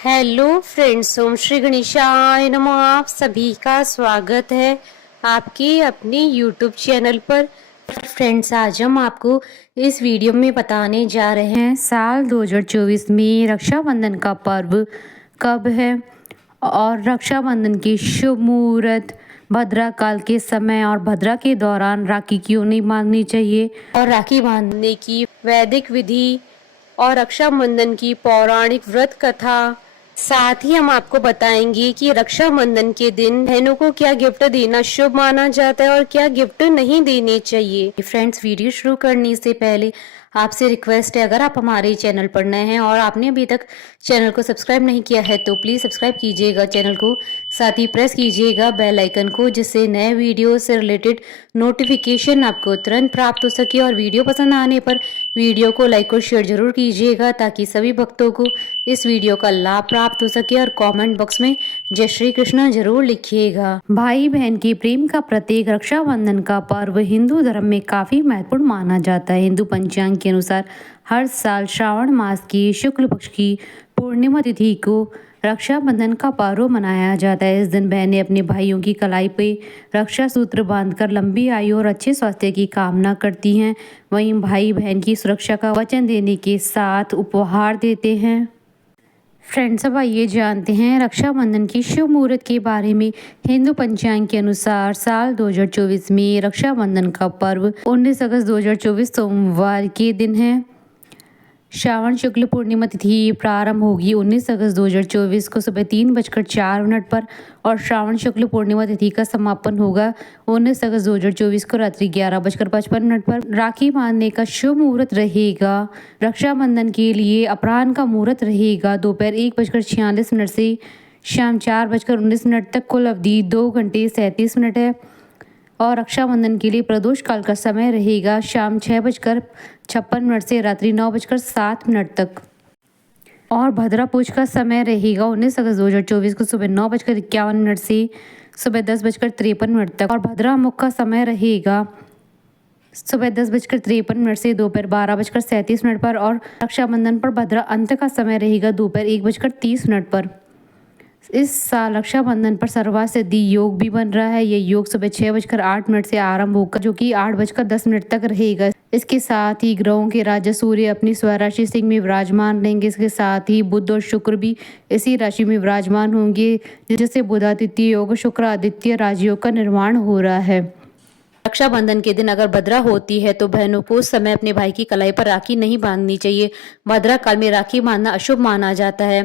Hello friends, ओम श्री गणेशाय नमः। आप सभी का स्वागत है आपके अपने यूट्यूब चैनल पर। फ्रेंड्स, आज हम आपको इस वीडियो में बताने जा रहे हैं साल 2024 में रक्षाबंधन का पर्व कब है और रक्षाबंधन की शुभ मुहूर्त, भद्रा काल के समय और भद्रा के दौरान राखी क्यों नहीं बांधनी चाहिए और राखी बांधने की वैदिक विधि और रक्षाबंधन की पौराणिक व्रत कथा। साथ ही हम आपको बताएंगे कि रक्षाबंधन के दिन बहनों को क्या गिफ्ट देना शुभ माना जाता है और क्या गिफ्ट नहीं देने चाहिए। फ्रेंड्स, वीडियो शुरू करने से पहले आपसे रिक्वेस्ट है, अगर आप हमारे चैनल पर नए हैं और आपने अभी तक चैनल को सब्सक्राइब नहीं किया है तो प्लीज़ सब्सक्राइब कीजिएगा चैनल को, साथ ही प्रेस कीजिएगा बेल आइकन को, जिससे नए वीडियो से रिलेटेड नोटिफिकेशन आपको तुरंत प्राप्त हो सके। और वीडियो पसंद आने पर वीडियो को लाइक और शेयर जरूर कीजिएगा ताकि सभी भक्तों को इस वीडियो का लाभ प्राप्त हो सके। और कमेंट बॉक्स में जय श्री कृष्ण जरूर लिखिएगा। भाई बहन की प्रेम का प्रतीक रक्षाबंधन का पर्व हिंदू धर्म में काफी महत्वपूर्ण माना जाता है। हिंदू पंचांग के अनुसार हर साल श्रावण मास की शुक्ल पक्ष की पूर्णिमा तिथि को रक्षाबंधन का पर्व मनाया जाता है। इस दिन बहनें अपने भाइयों की कलाई पे रक्षा सूत्र बांधकर लंबी आयु और अच्छे स्वास्थ्य की कामना करती हैं। वहीं भाई बहन की सुरक्षा का वचन देने के साथ उपहार देते हैं। फ्रेंड्स, अब आइए जानते हैं रक्षाबंधन की शुभ मुहूर्त के बारे में। हिंदू पंचांग के अनुसार साल 2024 में रक्षाबंधन का पर्व 19 अगस्त 2024 सोमवार के दिन है। श्रावण शुक्ल पूर्णिमा तिथि प्रारंभ होगी 19 अगस्त 2024 को सुबह 3:04 पर और श्रावण शुक्ल पूर्णिमा तिथि का समापन होगा 19 अगस्त 2024 को रात्रि 11:55 पर। राखी बांधने का शुभ मुहूर्त रहेगा रक्षाबंधन के लिए अपराह्न का मुहूर्त रहेगा दोपहर 1:46 से शाम 4:19 तक। कुल अवधि 2 घंटे 37 मिनट है और रक्षाबंधन के लिए प्रदोष काल का समय रहेगा शाम 6:56 से रात्रि 9:07 तक। और भद्रा पूज का समय रहेगा 19 अगस्त 2024 को सुबह 9:51 से सुबह 10:53 तक। और भद्रा मुख का समय रहेगा सुबह 10:53 से दोपहर 12:37 पर। और रक्षाबंधन पर भद्रा अंत का समय रहेगा दोपहर 1:30 पर। इस साल रक्षाबंधन पर सर्वा सिद्धि योग भी बन रहा है। ये योग सुबह 6:08 से आरंभ होकर जो कि 8:10 तक रहेगा। इसके साथ ही ग्रहों के राजा सूर्य अपनी स्वराशि सिंह में विराजमान रहेंगे। इसके साथ ही बुध और शुक्र भी इसी राशि में विराजमान होंगे, जिससे बुधादित्य योग शुक्र आदित्य राजयोग का निर्माण हो रहा है। रक्षाबंधन के दिन अगर भद्रा होती है तो बहनों को उस समय अपने भाई की कलाई पर राखी नहीं बांधनी चाहिए। भद्रा काल में राखी बांधना अशुभ माना जाता है।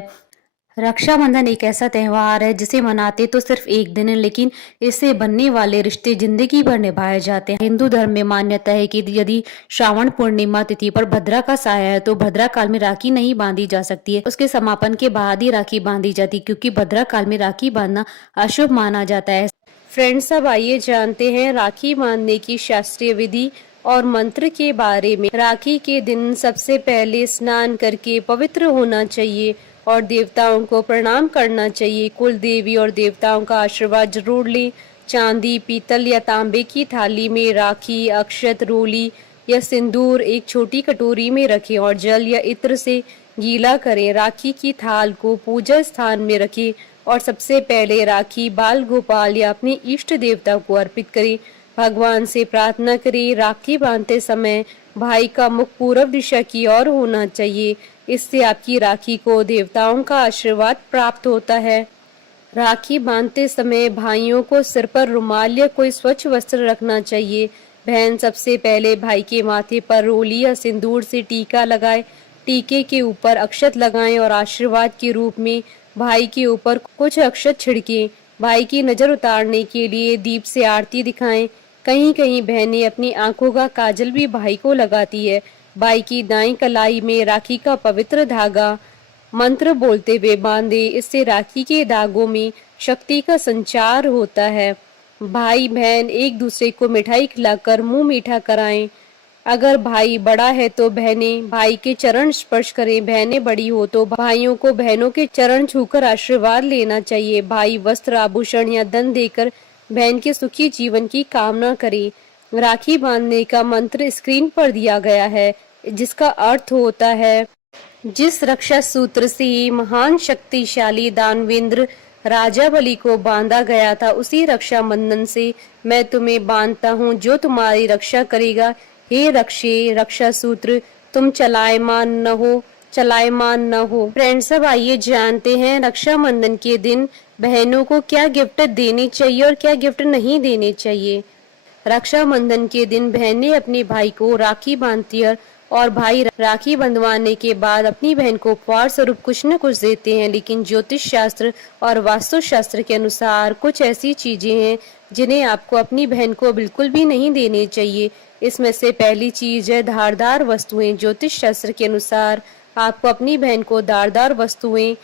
रक्षाबंधन एक ऐसा त्यौहार है जिसे मनाते तो सिर्फ एक दिन है, लेकिन इससे बनने वाले रिश्ते जिंदगी भर निभाए जाते हैं। हिंदू धर्म में मान्यता है कि यदि श्रावण पूर्णिमा तिथि पर भद्रा का साया है तो भद्रा काल में राखी नहीं बांधी जा सकती है। उसके समापन के बाद ही राखी बांधी जाती, क्योंकि भद्रा काल में राखी बांधना अशुभ माना जाता है। फ्रेंड्स, अब आइए जानते हैं राखी बांधने की शास्त्रीय विधि और मंत्र के बारे में। राखी के दिन सबसे पहले स्नान करके पवित्र होना चाहिए और देवताओं को प्रणाम करना चाहिए। कुल देवी और देवताओं का आशीर्वाद जरूर लें। चांदी, पीतल या तांबे की थाली में राखी, अक्षत, रोली या सिंदूर एक छोटी कटोरी में रखें और जल या इत्र से गीला करें। राखी की थाल को पूजा स्थान में रखें और सबसे पहले राखी बाल गोपाल या अपने इष्ट देवता को अर्पित करें। भगवान से प्रार्थना करें। राखी बांधते समय भाई का मुख पूर्व दिशा की ओर होना चाहिए। इससे आपकी राखी को देवताओं का आशीर्वाद प्राप्त होता है। राखी बांधते समय भाइयों को सिर पर रुमाल या कोई स्वच्छ वस्त्र रखना चाहिए। बहन सबसे पहले भाई के माथे पर रोली या सिंदूर से टीका लगाए। टीके के ऊपर अक्षत लगाएं और आशीर्वाद के रूप में भाई के ऊपर कुछ अक्षत छिड़कें। भाई की नजर उतारने के लिए दीप से आरती दिखाएं। कहीं कहीं बहनें अपनी आंखों का काजल भी भाई को लगाती है। भाई की दाईं कलाई में राखी का पवित्र धागा मंत्र बोलते हुए बांधे। इससे राखी के धागों में शक्ति का संचार होता है। भाई बहन एक दूसरे को मिठाई खिलाकर मुंह मीठा कराएं। अगर भाई बड़ा है तो बहनें भाई के चरण स्पर्श करें। बहनें बड़ी हो तो भाइयों को बहनों के चरण छूकर आशीर्वाद लेना चाहिए। भाई वस्त्र, आभूषण या धन देकर बहन के सुखी जीवन की कामना करें। राखी बांधने का मंत्र स्क्रीन पर दिया गया है, जिसका अर्थ होता है जिस रक्षा सूत्र से महान शक्तिशाली दानवेंद्र राजा बलि को बांधा गया था, उसी रक्षा बंधन से मैं तुम्हें बांधता हूँ जो तुम्हारी रक्षा करेगा। हे रक्षे रक्षा सूत्र, तुम चलायमान न हो। फ्रेंड्स, अब आइए जानते हैं रक्षाबंधन के दिन बहनों को क्या गिफ्ट देनी चाहिए और क्या गिफ्ट नहीं देने चाहिए। रक्षाबंधन के दिन बहनें अपने भाई को राखी बांधती है और भाई राखी बंधवाने के बाद अपनी बहन को उपहार स्वरूप कुछ न कुछ देते हैं। लेकिन ज्योतिष शास्त्र और वास्तु शास्त्र के अनुसार कुछ ऐसी चीजें हैं जिन्हें आपको अपनी बहन को बिल्कुल भी नहीं देनी चाहिए। इसमें से पहली चीज है धारदार वस्तुएं। ज्योतिष शास्त्र के अनुसार आपको अपनी बहन को धारदार वस्तुएं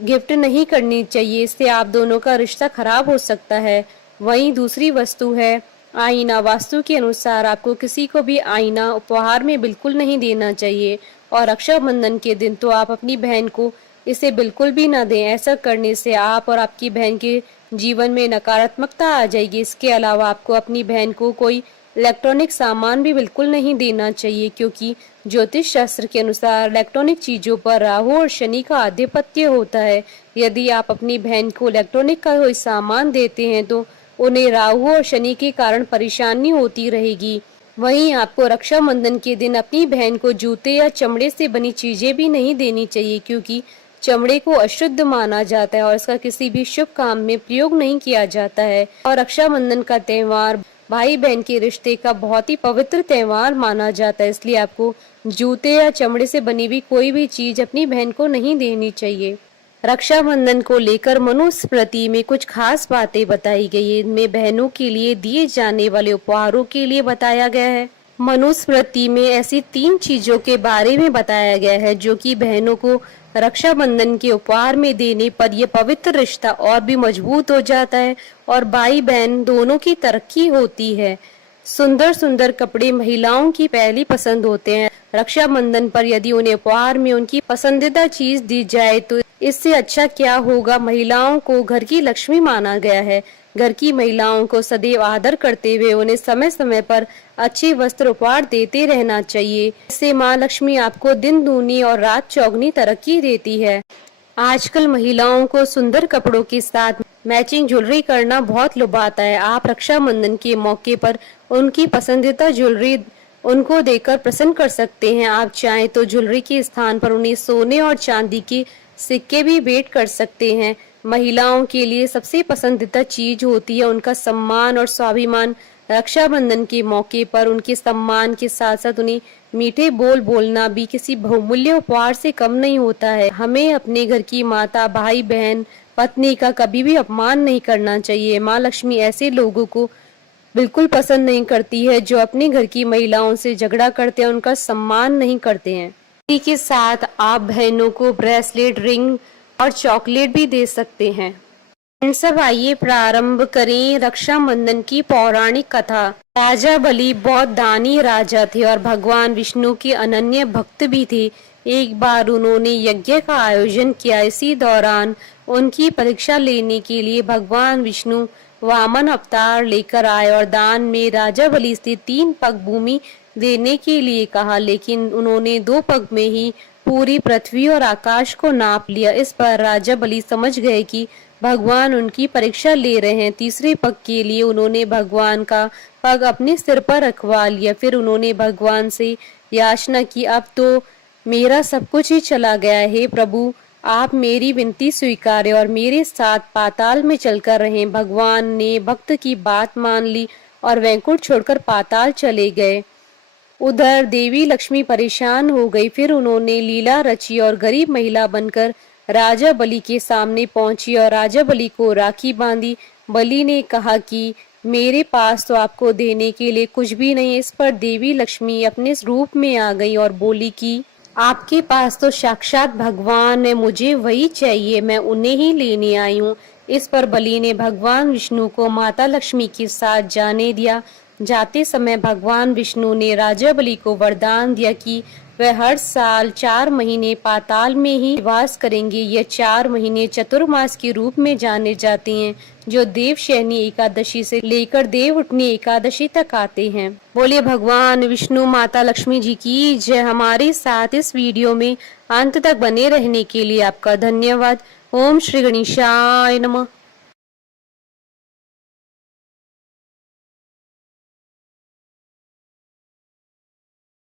गिफ्ट नहीं करनी चाहिए, इससे आप दोनों का रिश्ता खराब हो सकता है। वहीं दूसरी वस्तु है आईना। वास्तु के अनुसार आपको किसी को भी आईना उपहार में बिल्कुल नहीं देना चाहिए और रक्षाबंधन के दिन तो आप अपनी बहन को इसे बिल्कुल भी ना दें। ऐसा करने से आप और आपकी बहन के जीवन में नकारात्मकता आ जाएगी। इसके अलावा आपको अपनी बहन को कोई इलेक्ट्रॉनिक सामान भी बिल्कुल नहीं देना चाहिए, क्योंकि ज्योतिष शास्त्र के अनुसार इलेक्ट्रॉनिक चीजों पर राहु और शनि का आधिपत्य होता है। यदि आप अपनी बहन को इलेक्ट्रॉनिक का कोई सामान देते हैं तो उन्हें राहु और शनि के कारण परेशानी होती रहेगी। वहीं आपको रक्षाबंधन के दिन अपनी बहन को जूते या चमड़े से बनी चीजें भी नहीं देनी चाहिए, क्योंकि चमड़े को अशुद्ध माना जाता है और इसका किसी भी शुभ काम में प्रयोग नहीं किया जाता है। और रक्षाबंधन का त्योहार भाई बहन के रिश्ते का बहुत ही पवित्र त्योहार माना जाता है, इसलिए आपको जूते या चमड़े से बनी हुई कोई भी चीज अपनी बहन को नहीं देनी चाहिए। रक्षाबंधन को लेकर मनुस्मृति में कुछ खास बातें बताई गई है। इनमें बहनों के लिए दिए जाने वाले उपहारों के लिए बताया गया है। मनुस्मृति में ऐसी 3 चीजों के बारे में बताया गया है जो कि बहनों को रक्षाबंधन के उपहार में देने पर यह पवित्र रिश्ता और भी मजबूत हो जाता है और भाई बहन दोनों की तरक्की होती है। सुंदर सुंदर कपड़े महिलाओं की पहली पसंद होते हैं। रक्षाबंधन पर यदि उन्हें उपहार में उनकी पसंदीदा चीज दी जाए तो इससे अच्छा क्या होगा। महिलाओं को घर की लक्ष्मी माना गया है। घर की महिलाओं को सदैव आदर करते हुए उन्हें समय समय पर अच्छे वस्त्र उपहार देते रहना चाहिए। इससे माँ लक्ष्मी आपको दिन दूनी और रात चौगनी तरक्की देती है। आजकल महिलाओं को सुंदर कपड़ों के साथ मैचिंग ज्वेलरी करना बहुत लुभाता है। आप रक्षाबंधन के मौके पर उनकी पसंदीदा ज्वेलरी उनको देकर प्रसन्न कर सकते हैं। आप चाहें तो ज्वेलरी के स्थान पर उन्हें सोने और चांदी के सिक्के भी भेंट कर सकते हैं। महिलाओं के लिए सबसे पसंदीदा चीज होती है उनका सम्मान और स्वाभिमान। रक्षाबंधन के मौके पर उनके सम्मान के साथ साथ उन्हें मीठे बोल बोलना भी किसी बहुमूल्य उपहार से कम नहीं होता है। हमें अपने घर की माता, भाई, बहन, पत्नी का कभी भी अपमान नहीं करना चाहिए। माँ लक्ष्मी ऐसे लोगों को बिल्कुल पसंद नहीं करती है जो अपने घर की महिलाओं से झगड़ा करते हैं, उनका सम्मान नहीं करते हैं। इसी के साथ आप बहनों को ब्रेसलेट, रिंग और चॉकलेट भी दे सकते हैं। सब आइए प्रारंभ करें रक्षाबंधन की पौराणिक कथा। राजा बलि बहुत दानी राजा थे और भगवान विष्णु के अनन्य भक्त भी थे। एक बार उन्होंने यज्ञ का आयोजन किया। इसी दौरान उनकी परीक्षा लेने के लिए भगवान विष्णु वामन अवतार लेकर आए और दान में राजा बलि से 3 पग भूमि देने के लिए कहा, लेकिन उन्होंने 2 पग में ही पूरी पृथ्वी और आकाश को नाप लिया। इस पर राजा बलि समझ गए कि भगवान उनकी परीक्षा ले रहे हैं। तीसरे पग के लिए उन्होंने भगवान का पग अपने सिर पर रखवा लिया। फिर उन्होंने भगवान से याचना की, अब तो मेरा सब कुछ ही चला गया है। हे प्रभु, आप मेरी विनती स्वीकारें और मेरे साथ पाताल में चलकर रहें। भगवान ने भक्त की बात मान ली और वैकुंठ छोड़कर पाताल चले गए। उधर देवी लक्ष्मी परेशान हो गई। फिर उन्होंने लीला रची और गरीब महिला बनकर राजा बलि के सामने पहुंची और राजा बलि को राखी बांधी। बलि ने कहा कि मेरे पास तो आपको देने के लिए कुछ भी नहीं। इस पर देवी लक्ष्मी अपने रूप में आ गई और बोली कि आपके पास तो साक्षात भगवान है, मुझे वही चाहिए, मैं उन्हें ही लेने आई हूँ। इस पर बलि ने भगवान विष्णु को माता लक्ष्मी के साथ जाने दिया। जाते समय भगवान विष्णु ने राजा बलि को वरदान दिया कि वह हर साल 4 महीने पाताल में ही वास करेंगे। यह 4 महीने चतुर्मास के रूप में जाने जाते हैं, जो देवशयनी एकादशी से लेकर देव उठनी एकादशी तक आते हैं। बोलिए भगवान विष्णु माता लक्ष्मी जी की जय। हमारे साथ इस वीडियो में अंत तक बने रहने के लिए आपका धन्यवाद। ओम श्री गणेशाय नमः।